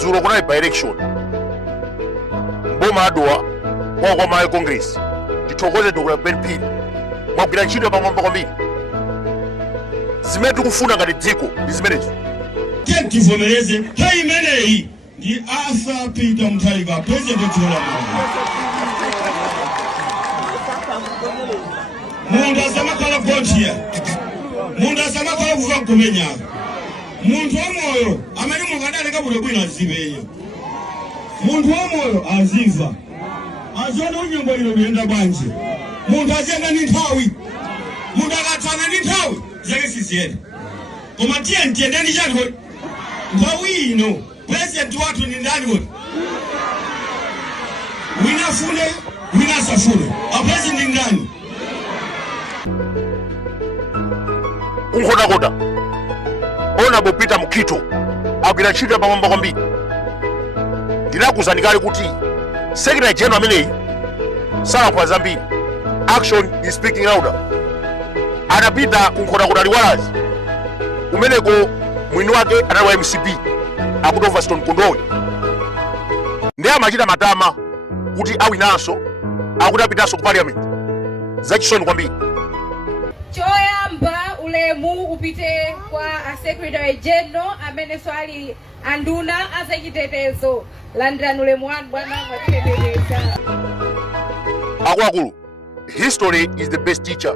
dzulo kunali by election mboma adowa kwa mayo congress tithokoze Dr. Ben Phiri mwagwira ntchito pamwamba kwambiri zimene tikufuna ngati dziko ndi zimenezo tivomereze nthawi imeneyi ndi Arthur Peter Mutharika president wa Munda samakhala volunteer Munda samakhala kuva kumenya muntu wamoyo amene mukadaleka bwino bwino azibeyo muntu wamoyo aziva azona unyimbo ilo luyenda bwanji muntu azenda ni nthawi muntu akatsana ni nthawi zake siziyenda koma tiye ntiyendeni chani nthawi ino president wathu ni ndani kuti winafune winasafune apresident ndani unkotakota Honorable Peter Mkhito agwira ntchito pamwamba kwambiri ndinakuwuzani kale kuti Secretary General ameneyi salaphwa zambiri action is speaking louder anapita kunkotakota liwalazi kumeneko mwini wake anali wa MCB akuti Overstone Kondowe ndiye amachita matama kuti awinanso akuti apitanso ku parliament zachisoni kwambiri. Choyamba ulemu upite kwa Secretary General amene swali anduna azachitetezo landirani ulemu wanu bwana mwachitetezo. Akuluakulu, history is the best teacher.